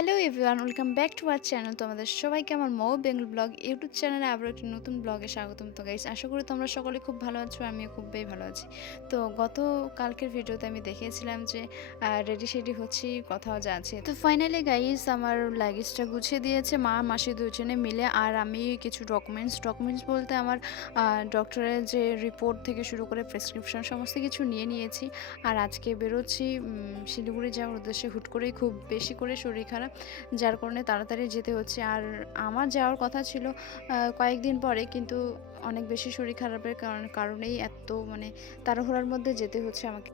Hello everyone, welcome back to our channel. তো আমাদের সবাইকে আমার মৌ বেঙ্গল ব্লগ ইউটিউব চ্যানেলে আবার একটি নতুন ব্লগে স্বাগতম। তো গাইস আশা করি তোমরা সকলে খুব ভালো আছো, আমিও খুবই ভালো আছি। তো গত কালকের ভিডিওতে আমি দেখিয়েছিলাম যে রেডি শেডি হচ্ছি কোথাও যাচ্ছে তো ফাইনালি গাইস আমার লাগেজটা গুছিয়ে দিয়েছে, মা, মাসি দুজনে মিলে। আর আমি কিছু ডকুমেন্টস ডকুমেন্টস বলতে আমার ডক্টরের যে রিপোর্ট থেকে শুরু করে প্রেসক্রিপশন সমস্ত কিছু নিয়ে নিয়েছি। আর আজকে বেরোচ্ছি শিলিগুড়ি যাওয়ার উদ্দেশ্যে হুট করেই খুব বেশি করে শরীর খারাপ। যার কারণে তাড়াতাড়ি যেতে হচ্ছে। আর আমার যাওয়ার কথা ছিল কয়েকদিন পরে, কিন্তু অনেক বেশি শরীর খারাপের কারণ, কারণেই এত মানে তাড়াহুড়ার মধ্যে যেতে হচ্ছে আমাকে।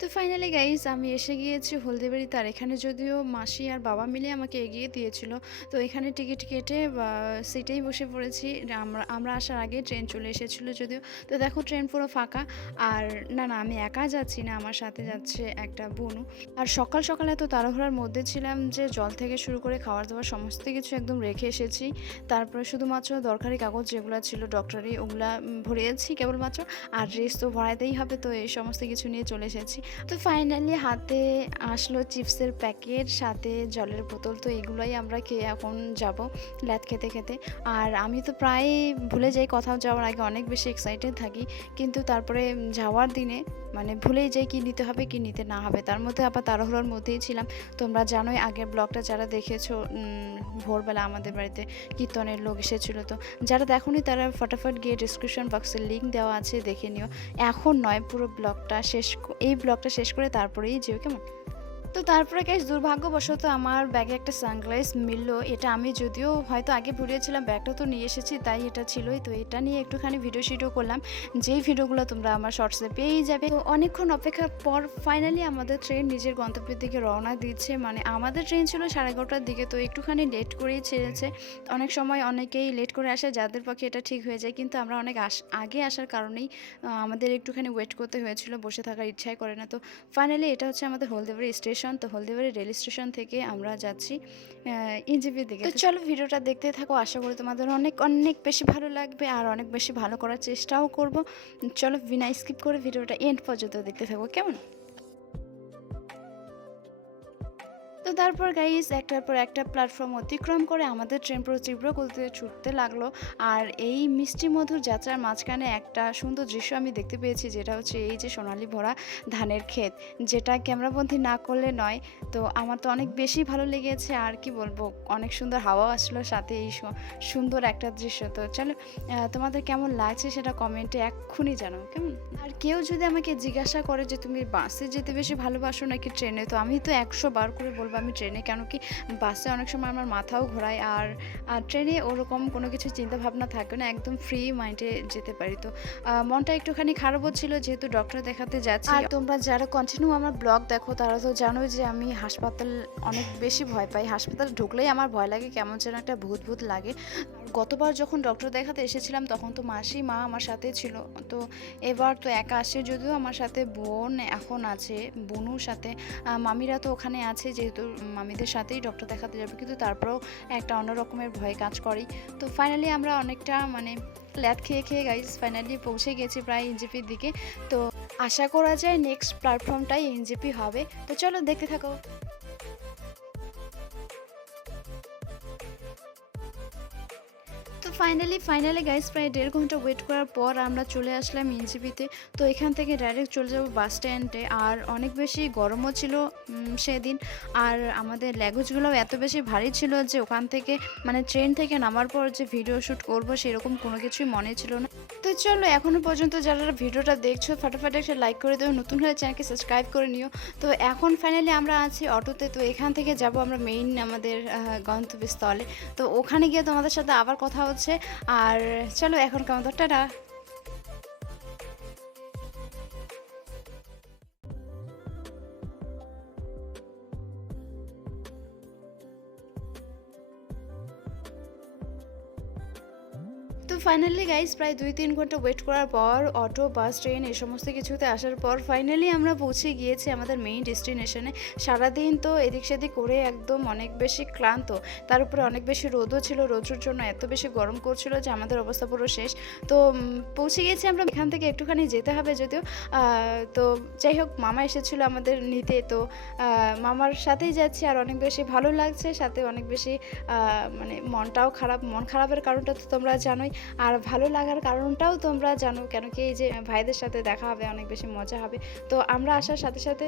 তো ফাইনালি গাইজ আমি এসে গিয়েছি হলদিবাড়িতে আর এখানে যদিও মাসি আর বাবা মিলে আমাকে এগিয়ে দিয়েছিল। তো এখানে টিকিট কেটে সিটেই বসে পড়েছি। আমরা আমরা আসার আগে ট্রেন চলে এসেছিল যদিও। তো দেখো ট্রেন পুরো ফাঁকা। আর না না, আমি একা যাচ্ছি না, আমার সাথে যাচ্ছে একটা বোনু আর সকাল সকাল এত তাড়াহুড়ার মধ্যে ছিলাম যে জল থেকে শুরু করে খাবার দাবার সমস্ত কিছু একদম রেখে এসেছি। তারপরে শুধুমাত্র দরকারি কাগজ যেগুলো ছিল ডক্টরি ওগুলা ভরিয়েছি কেবলমাত্র। আর ড্রেস তো ভরাইতেই হবে, তো এই সমস্ত কিছু নিয়ে চলে এসেছি। তো ফাইনালি হাতে আসলো চিপসের প্যাকেট সাথে জলের বোতল, তো এগুলোই আমরা খেয়ে এখন যাব ল্যাদ খেতে খেতে। আর আমি তো প্রায় ভুলে যাই, কোথাও যাওয়ার আগে অনেক বেশি এক্সাইটেড থাকি, কিন্তু তারপরে যাওয়ার দিনে মানে ভুলেই যাই কী নিতে হবে, কি নিতে না হবে, তার মধ্যে আবার তাড়াহুড়োর মধ্যেই ছিলাম। তোমরা জানোই আগের ব্লগটা যারা দেখেছ ভোরবেলা আমাদের বাড়িতে কীর্তনের লোক এসেছিল তো, যারা দেখোনি তারা ফটাফট গিয়ে ডিসক্রিপশন বক্সে লিঙ্ক দেওয়া আছে, দেখে নিও। এখন নয়, পুরো ব্লগটা শেষ এই ব্লগটা শেষ করে তারপরেই যেও, কেমন? তো তারপরে গ্যাস দুর্ভাগ্যবশত আমার ব্যাগে একটা সানগ্লাস মিললো। এটা আমি যদিও হয়তো আগে ভুলিয়েছিলাম ব্যাগটা তো নিয়ে এসেছি, তাই এটা ছিলই। তো এটা নিয়ে একটুখানি ভিডিও শিডিও করলাম। যেই ভিডিওগুলো তোমরা আমার শর্টসে পেয়েই যাবে। তো অনেকক্ষণ অপেক্ষার পর ফাইনালি আমাদের ট্রেন নিজের গন্তব্যের দিকে রওনা দিচ্ছে। মানে আমাদের ট্রেন ছিল সাড়ে এগারোটার দিকে, তো একটুখানি লেট করেই ছেড়েছে। অনেক সময় অনেকেই লেট করে আসে, যাদের পক্ষে এটা ঠিক হয়ে যায়। কিন্তু আমরা অনেক আস, আগে আসার কারণেই আমাদের একটুখানি ওয়েট করতে হয়েছিল, বসে থাকার ইচ্ছাই করে না। তো ফাইনালি এটা হচ্ছে আমাদের হলদিবাড়ি স্টেশন তো হলদিবাড়ি রেল স্টেশন থেকে আমরা যাচ্ছি ইনজিপির দিকে। তো চলো ভিডিওটা দেখতে থাকো আশা করি তোমাদের অনেক অনেক বেশি ভালো লাগবে আর অনেক বেশি ভালো করার চেষ্টাও করব। চলো বিনা স্কিপ করে ভিডিওটা এন্ড পর্যন্ত দেখতে থাকো কেমন? তো তারপর গাইস একটার পর একটা প্ল্যাটফর্ম অতিক্রম করে আমাদের ট্রেন পুরো তীব্র গতিতে ছুটতে লাগল। আর এই মিষ্টি মধুর যাত্রার মাঝখানে একটা সুন্দর দৃশ্য আমি দেখতে পেয়েছি, যেটা হচ্ছে এই যে সোনালি ভরা ধানের ক্ষেত যেটা ক্যামেরাবন্দি না করলে নয়। তো আমার তো অনেক বেশি ভালো লেগেছে, আর কি বলব, অনেক সুন্দর হাওয়া আসলো সাথে এই সুন্দর একটা দৃশ্য। তো চলো তোমাদের কেমন লাগছে সেটা কমেন্টে এক্ষুনি জানো কেমন? আর কেউ যদি আমাকে জিজ্ঞাসা করে যে তুমি বাসে যেতে বেশি ভালোবাসো নাকি ট্রেনে, তো আমি তো একশো বার করে বলব আমি ট্রেনে কেন কি বাসে অনেক সময় আমার মাথাও ঘোরায় আর ট্রেনে ওরকম কোনো কিছু চিন্তা ভাবনা থাকে না, একদম ফ্রি মাইন্ডে যেতে পারি। তো মনটা একটুখানি খারাপ হচ্ছিল যেহেতু ডক্টর দেখাতে যাচ্ছি। আর তোমরা যারা কন্টিনিউ আমার ব্লগ দেখো, তারা তো জানো যে আমি হাসপাতাল অনেক বেশি ভয় পাই। হাসপাতাল ঢুকলেই আমার ভয় লাগে, কেমন যেন একটা ভূত ভূত লাগে। গতবার যখন ডক্টর দেখাতে এসেছিলাম, তখন তো মাসি, মা আমার সাথে ছিল। তো এবার তো একা আসে যদিও আমার সাথে বোন এখন আছে, বোনুর সাথে মামিরা তো ওখানে আছে যেহেতু মামিদের সাথেই ডক্টর দেখাতে যাবে, কিন্তু তারপরেও একটা অন্যরকমের ভয় কাজ করেই। তো ফাইনালি আমরা অনেকটা মানে ল্যাদ খেয়ে খেয়ে গাইজ ফাইনালি পৌঁছে গেছি প্রায় এনজিপির দিকে। তো আশা করা যায় নেক্সট প্ল্যাটফর্মটাই এনজিপি হবে। তো চলো দেখতে থাকো। তো ফাইনালি ফাইনালি গাইস প্রায় দেড় ঘণ্টা ওয়েট করার পর আমরা চলে আসলাম এনজিপিতে তো এখান থেকে ডাইরেক্ট চলে যাব বাস স্ট্যান্ডে আর অনেক বেশি গরমও ছিল সেদিন। আর আমাদের ল্যাগুজগুলোও এত বেশি ভারী ছিল যে ওখান থেকে মানে ট্রেন থেকে নামার পর যে ভিডিও শ্যুট করব, সেরকম কোনো কিছুই মনে ছিল না। তো চলো এখনও পর্যন্ত যারা ভিডিওটা দেখছ, ফাটাফাটি একটা লাইক করে দেবো নতুন হলে চ্যানেলকে সাবস্ক্রাইব করে নিও। তো এখন ফাইনালি আমরা আছি অটোতে। তো এখান থেকে যাব আমরা মেইন আমাদের গন্তব্যস্থলে। তো ওখানে গিয়ে তোমাদের সাথে আবার কথা হচ্ছে। আর চলো এখন কেমন টাটা। ফাইনালি গাইস প্রায় দুই তিন ঘণ্টা ওয়েট করার পর অটো বাস ট্রেন এই সমস্ত কিছুতে আসার পর ফাইনালি আমরা পৌঁছে গিয়েছি আমাদের মেইন ডেস্টিনেশনে সারাদিন তো এদিক সেদিক করে একদম অনেক বেশি ক্লান্ত। তার উপরে অনেক বেশি রোদও ছিল রোদের জন্য, এত বেশি গরম করছিল যে আমাদের অবস্থা পুরো শেষ। তো পৌঁছে গিয়েছি আমরা এখান থেকে একটুখানি যেতে হবে যদিও। তো যাই হোক, মামা এসেছিল আমাদের নিতে। তো মামার সাথেই যাচ্ছি। আর অনেক বেশি ভালো লাগছে, সাথে অনেক বেশি মানে মনটাও খারাপ, মন খারাপের কারণটা তো তোমরা জানোই। আর ভালো লাগার কারণটাও তোমরা জানো কেন কি এই যে ভাইদের সাথে দেখা হবে, অনেক বেশি মজা হবে। তো আমরা আসার সাথে সাথে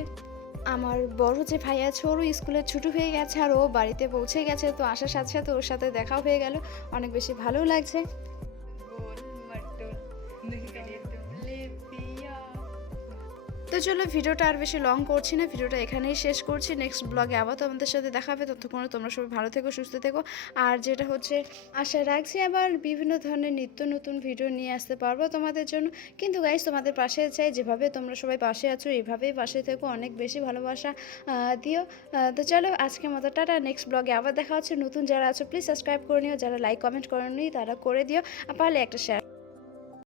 আমার বড় যে ভাই আছে, ওরও স্কুলে ছুটি হয়ে গেছে আর ও বাড়িতে পৌঁছে গেছে। তো আসার সাথে সাথে ওর সাথে দেখাও হয়ে গেল। অনেক বেশি ভালো লাগছে। তো চলো, ভিডিওটা আর বেশি লং করছি না, ভিডিওটা এখানেই শেষ করছি। নেক্সট ব্লগে আবার তোমাদের সাথে দেখা হবে। ততক্ষণ তোমরা সবাই ভালো থেকো, সুস্থ থেকো। আর যেটা হচ্ছে, আশা রাখছি আবার বিভিন্ন ধরনের নিত্য নতুন ভিডিও নিয়ে আসতে পারব তোমাদের জন্য। কিন্তু গাইজ তোমাদের পাশে চাই, যেভাবে তোমরা সবাই পাশে আছো এইভাবেই পাশে থেকো। অনেক বেশি ভালোবাসা দিও। তো চলো, আজকে মতো টাটা। নেক্সট ব্লগে আবার দেখা হচ্ছে। নতুন যারা আছো প্লিজ সাবস্ক্রাইব করে নিও। যারা লাইক কমেন্ট করেনি, তারা করে দিও। আর পারলে একটা শেয়ার